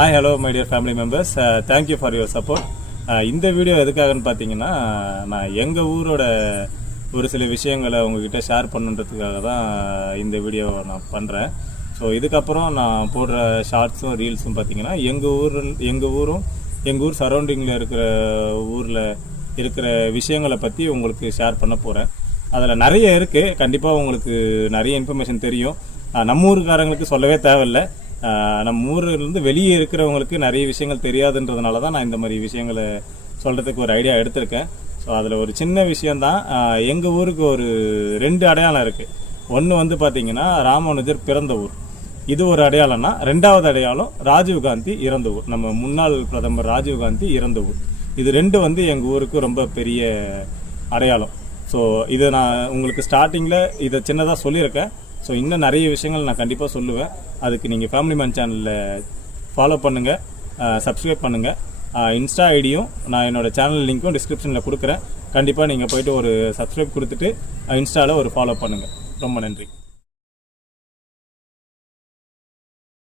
Hi hello my dear family members, thank you for your support. இந்த video எதுக்காகன்னு பார்த்தீங்கன்னா, நான் எங்கள் ஊரோட ஒரு சில விஷயங்களை உங்ககிட்ட ஷேர் பண்ணுன்றதுக்காக தான் இந்த வீடியோவை நான் பண்ணுறேன். ஸோ இதுக்கப்புறம் நான் போடுற ஷார்ட்ஸும் ரீல்ஸும் பார்த்தீங்கன்னா எங்கள் ஊர் சரௌண்டிங்கில் இருக்கிற ஊரில் இருக்கிற விஷயங்களை பற்றி உங்களுக்கு ஷேர் பண்ண போகிறேன். அதில் நிறைய இருக்குது, கண்டிப்பாக உங்களுக்கு நிறைய இன்ஃபர்மேஷன் தெரியும். நம்ம ஊருக்காரங்களுக்கு சொல்லவே தேவையில்லை. நம்ம ஊர்லேருந்து வெளியே இருக்கிறவங்களுக்கு நிறைய விஷயங்கள் தெரியாதுன்றதுனால தான் நான் இந்த மாதிரி விஷயங்களை சொல்கிறதுக்கு ஒரு ஐடியா எடுத்திருக்கேன். ஸோ அதில் ஒரு சின்ன விஷயந்தான். எங்கள் ஊருக்கு ஒரு 2 அடையாளம் இருக்குது. ஒன்று வந்து பார்த்திங்கன்னா ராமானுஜர் பிறந்த ஊர், இது ஒரு அடையாளம்னா. 2வது அடையாளம் ராஜீவ்காந்தி இறந்த ஊர், நம்ம முன்னாள் பிரதமர் ராஜீவ்காந்தி இறந்த ஊர். இது 2 வந்து எங்கள் ஊருக்கு ரொம்ப பெரிய அடையாளம். ஸோ இதை நான் உங்களுக்கு ஸ்டார்டிங்கில் இதை சின்னதாக சொல்லியிருக்கேன். ஸோ இன்னும் நிறைய விஷயங்கள் நான் கண்டிப்பாக சொல்லுவேன். அதுக்கு நீங்கள் ஃபேமிலி மேன் சேனலில் ஃபாலோ பண்ணுங்கள், சப்ஸ்கிரைப் பண்ணுங்கள். இன்ஸ்டா ஐடியும் நான் என்னோடய சேனல் லிங்க்கும் டிஸ்கிரிப்ஷனில் கொடுக்குறேன். கண்டிப்பாக நீங்கள் போய்ட்டு ஒரு சப்ஸ்கிரைப் கொடுத்துட்டு இன்ஸ்டாவில் ஒரு ஃபாலோ பண்ணுங்கள். ரொம்ப நன்றி.